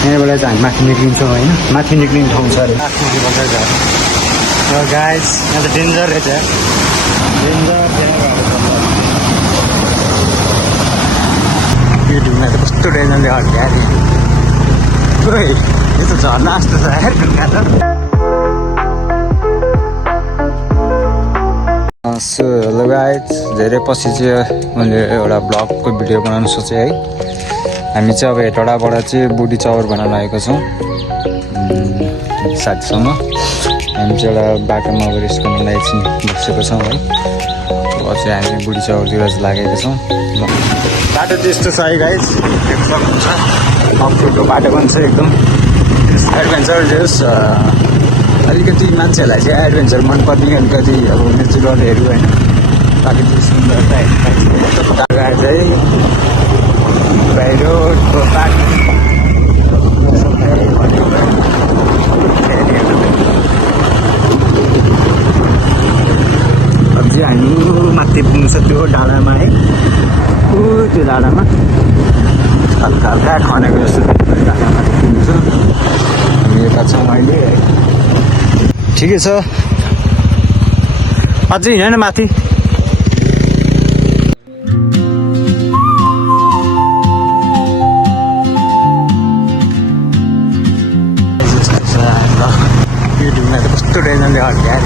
यहाँबाट चाहिँ हामी माथि निक्लिन्छौँ होइन, माथि निक्लिने ठाउँ छ अरे बजार घर। र गाइस यहाँ त डेन्जर रहेछ, डेन्जर यो ढुङ्गा त कस्तो डेन्जरले हट्यो। खोइ यो त झर्ना जस्तो छ यार ढुङ्गा त। सो हेलो गाइस, धेरै पछि चाहिँ मैले एउटा ब्लगको भिडियो बनाउन सोचेँ है। हामी चाहिँ अब हेटौडाबाट चाहिँ बुढी चौर बनाउन आएको छौँ साथीसँग। हामी चाहिँ एउटा बाटोमा अब रेस्ट गर्नलाई एकछिन बसेको छौँ है। अब चाहिँ हामी बुढी चौरतिर चाहिँ लागेको छौँ। बाटो चाहिँ यस्तो छ है गाइस, देख्न सक्नुहुन्छ अप्ठ्यारो बाटो पनि छ एकदम। एडभेन्चर जस अलिकति मान्छेहरूलाई चाहिँ एडभेन्चर मनपर्ने, अलिकति अब नेचुरलहरू होइन, प्राकृतिक सुन्दरता हेर्नु चाहिँ बाहिर अब चाहिँ हामी माथि पुग्नु छ त्यो डाँडामा है। त्यो डाँडामा हल्का हल्का खनेको जस्तो डाँडामा पुग्नु छ। हामी यता छौँ अहिले, ठिकै छ। अझै हिँडेन माथि। यो ढुङ्गा त कस्तो डेन्जरले हट्यो।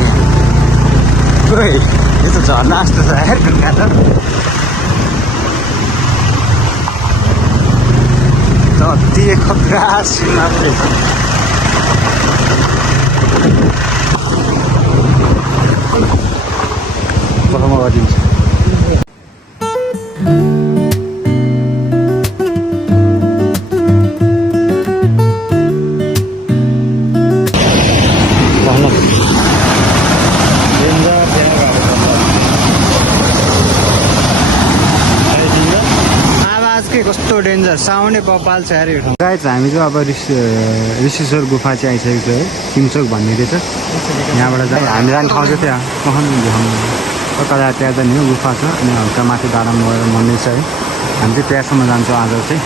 खोइ यो त झर्ना जस्तो छ यार ढुङ्गा त। जति खतरा सिनमा रहेछ। बलमा गरिदिन्छ। कस्तो डेन्जर साउन्डै बब्बाल छ यार यो ठाउँ। गाइस हामी चाहिँ अब ऋषिश्वर गुफा चाहिँ आइसकेको छ है। किमचोक भन्ने रहेछ यहाँबाट चाहिँ हामी जाने ठाउँ चाहिँ त्यहाँ कहाँ देखाउनु कता त्यहाँ जाने हो गुफा छ। अनि हल्का माथि डाँडामा गएर मन्दिर छ है। हामी चाहिँ त्यहाँसम्म जान्छौँ आज चाहिँ।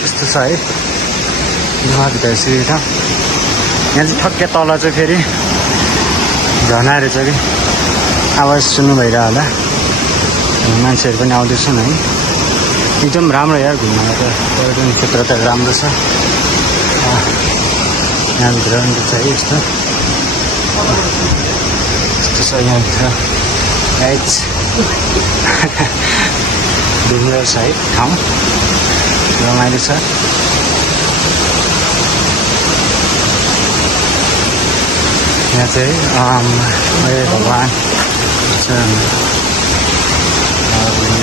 त्यस्तो छ है गुफाभित्र यसरी छ। यहाँ चाहिँ ठक्कै तल चाहिँ फेरि झर्ना रहेछ कि आवाज सुन्नु भइरह होला। मान्छेहरू पनि आउँदैछन् है। एकदम राम्रो यार घुम्न त, पर्यटन क्षेत्र त राम्रो छ। यहाँभित्र पनि छ है यस्तो यस्तो छ यहाँभित्र गाइस। डेन्जर छ है ठाउँ, रमाइलो छ। यहाँ चाहिँ अरे भगवान्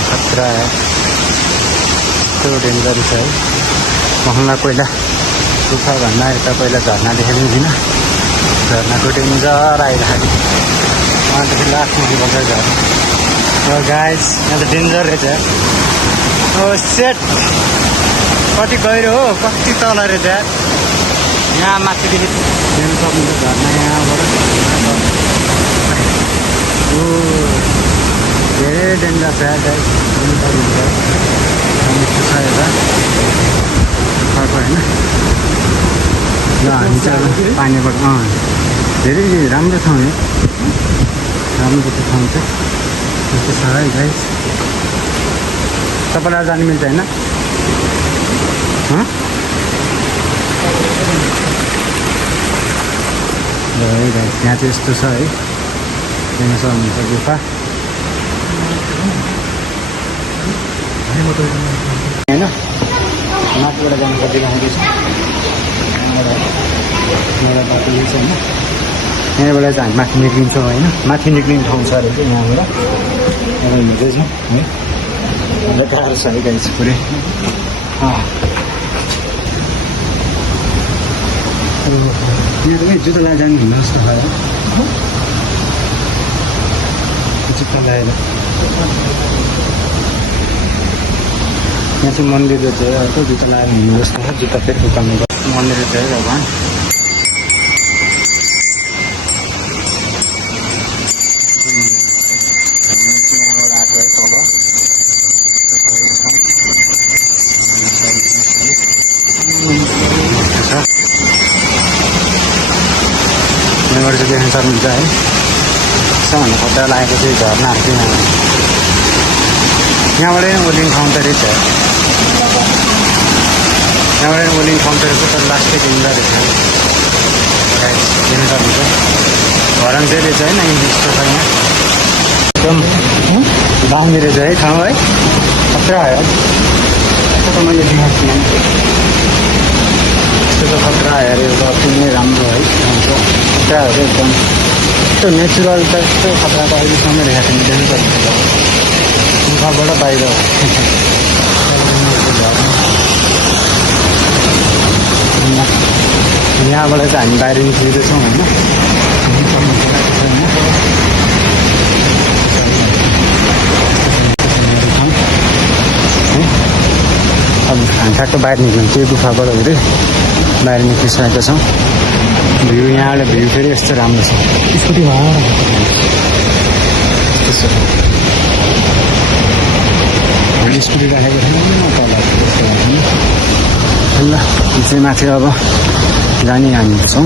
खतरा है, यस्तो डेन्जर छ है। मलाई पहिला गुफा भन्दा यता पहिला झर्ना देखेको थिइनँ। झर्नाको डेन्जर आइरहेको अन्त फेरि लास्टमा बजार घर। र गाइस यहाँ त डेन्जर रहेछ। ओ सेट कति गहिरो हो, कति तल रहेछ यार। यहाँ माथिदेखि हेर्नु सक्नुहुन्छ झर्ना यहाँबाट। ओ धेरै डेन्जर छ यार गाइस। यस्तो छ यता होइन। ल हामी चाहिँ अब पानीबाट धेरै राम्रो ठाउँ है, राम्रो त्यो ठाउँ चाहिँ यस्तो छ है गाइस। तपाईँलाई जानु मिल्छ होइन? यहाँ चाहिँ यस्तो छ है, देख्न सक्नुहुन्छ गुफा होइन। माथिबाट जानु सकिरहेको छ एउटा बाटो यो छ होइन। यहाँबाट चाहिँ हामी माथि निक्लिन्छौँ होइन, माथि निक्लिने ठाउँ छ अरे चाहिँ यहाँबाट हिँड्दैछ है। गाह्रो छ है गाइस पुरै। यहाँ तपाईँ जुत्ता लगाएर जानु हुन्न जस्तो खायो जुत्ता लगाएर यहाँ चाहिँ मन्दिर चाहिँ अर्को जुत्ता लगाएर हिँड्नु जस्तो छ जुत्ता फेरि उकाल्नु मन्दिर चाहिँ भगवान् यहाँबाट चाहिँ देख्न सक्नुहुन्छ है सबभन्दा खतरा लागेको चाहिँ झर्नाहरू चाहिँ यहाँबाटै ओलिङ काउन्टर रहेछ यहाँबाट ओलिङ काउन्टर रहेछ तर लास्टै दिँदो रहेछ देख्न सक्नुहुन्छ हरन चाहिँ रहेछ होइन यस्तो छ यहाँ एकदम दामी रहेछ है ठाउँ है खतरा आयो यस्तो त मैले देखाएको थिएँ यस्तो त खतरा आयो अरे एउटा अति नै राम्रो है खतराहरू एकदम यस्तो नेचुरल त यस्तो खतरा त अहिलेसम्म देखाएको थिएँ देख्न सक्नुहुन्छ गुफाबाट बाहिर यहाँबाट चाहिँ हामी बाहिर निस्किँदैछौँ होइन अब ठ्याक्क बाहिर निस्क्यौँ त्यो गुफाबाट हुँदै बाहिर निस्किसकेका छौँ भ्यू यहाँबाट भ्यू फेरि यस्तो राम्रो छ स्कुटी भयो हामीले स्कुटी राखेको थियौँ तल ल चाहिँ माथि अब जाने हामी छौँ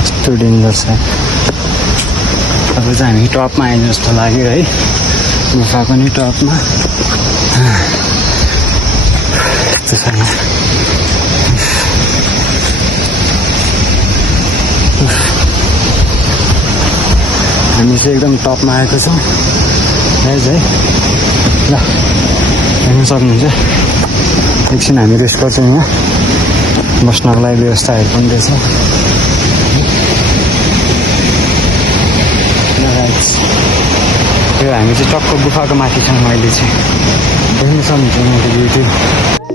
यस्तो डेन्जर छ अब चाहिँ हामी टपमा आए जस्तो लाग्यो है गुफा पनि टपमा यस्तो छ हामी चाहिँ एकदम टपमा आएको छौँ है ल हेर्नु सक्नुहुन्छ एकछिन हामी रेस्ट गर्छौँ यहाँ बस्नको लागि व्यवस्थाहरू पनि रहेछ यो हामी चाहिँ टक्क गुफाको माथि छौँ अहिले चाहिँ देख्न सक्नुहुन्छ यहाँको भ्यू